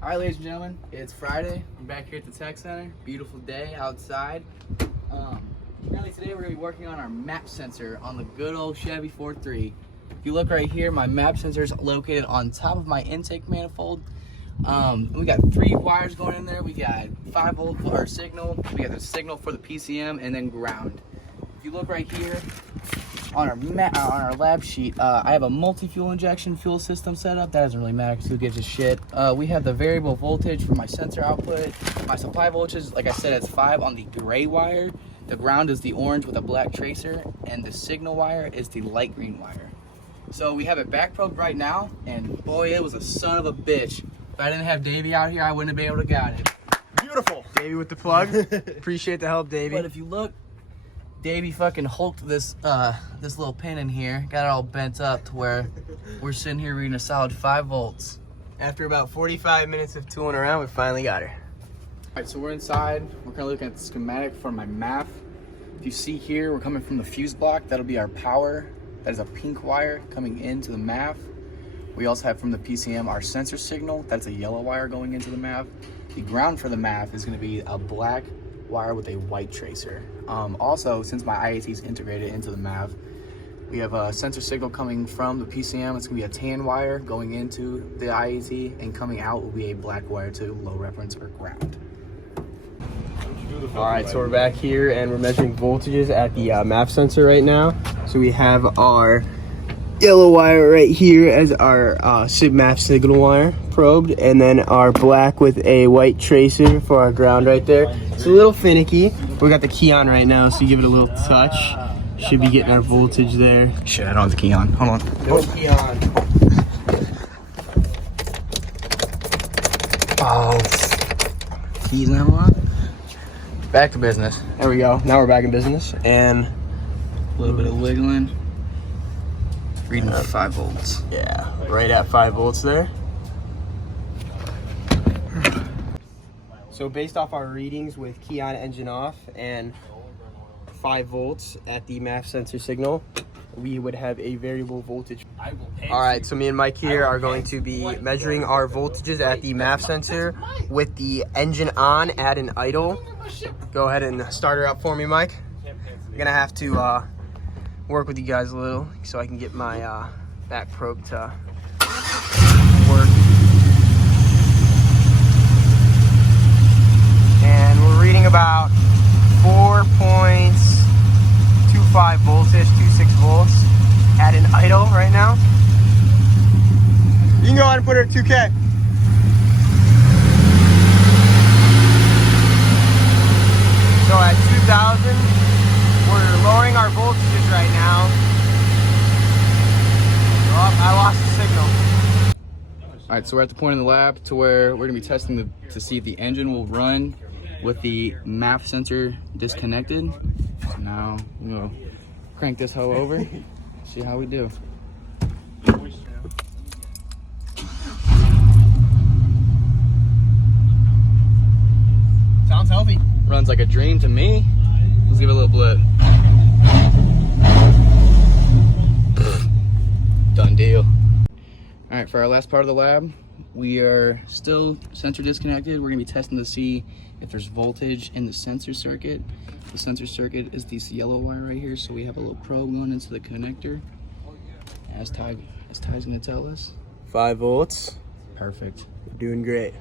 All right, ladies and gentlemen, it's Friday. I'm back here at the tech center. Beautiful day outside. Apparently today we're gonna be working on our MAP sensor on the good old Chevy 4.3. If you look right here, my MAP sensor is located on top of my intake manifold. We got 3 wires going in there. We got 5-volt for our signal. We got the signal for the PCM and then ground. If you look right here on our lab sheet, I have a multi-fuel injection fuel system set up. That doesn't really matter because who gives a shit. We have the variable voltage for my sensor output. My supply voltage, like I said, it's 5 on the gray wire. The ground is the orange with a black tracer, and the signal wire is the light green wire. So we have it back probed right now, and boy, it was a son of a bitch. If I didn't have Davey out here, I wouldn't have been able to got it. Beautiful. Davey with the plug. Appreciate the help, Davey. But if you look, Davey fucking hulked this this little pin in here, got it all bent up to where we're sitting here reading a solid 5 volts. After about 45 minutes of tooling around, we finally got her. All right, so we're inside. We're kind of looking at the schematic for my MAF. If you see here, we're coming from the fuse block. That'll be our power. That is a pink wire coming into the MAF. We also have from the PCM our sensor signal. That's a yellow wire going into the MAF. The ground for the MAF is going to be a black wire with a white tracer. Also, since my IAT is integrated into the MAF, we have a sensor signal coming from the PCM. It's going to be a tan wire going into the IAT, and coming out will be a black wire to low reference or ground. All right, so we're back here and we're measuring voltages at the MAF sensor right now. So we have our yellow wire right here as our MAF signal wire probed, and then our black with a white tracer for our ground right there. It's a little finicky. We got the key on right now, so you give it a little touch. Should be getting our voltage there. Shit, I don't have the key on. Hold on. No key on. Oh, keys now on. Back to business. There we go. Now we're back in business, and A little bit of wiggling. Reading 5 volts. yeah, right at 5 volts there. So based off our readings with key on, engine off, and 5 volts at the MAF sensor signal, we would have a variable voltage. All right, so me and Mike here are going to be measuring our voltages at the MAF sensor with the engine on at an idle. Go ahead and start her up for me, Mike. I'm gonna have to work with you guys a little so I can get my back probe to work. And we're reading about 4.25 voltage, 26 volts at an idle right now. You can go ahead and put her at 2K. So at 2,000, we're lowering our voltages right now. Oh, I lost the signal. All right, so we're at the point in the lab to where we're gonna be testing to see if the engine will run with the MAF sensor disconnected. So now we'll crank this hoe over, see how we do. Sounds healthy. Runs like a dream to me. Let's give it a little blip. Done deal. All right, for our last part of the lab, we are still sensor disconnected. We're gonna be testing to see if there's voltage in the sensor circuit. The sensor circuit is this yellow wire right here, so we have a little probe going into the connector. As Ty's gonna tell us. 5 volts. Perfect. We're doing great.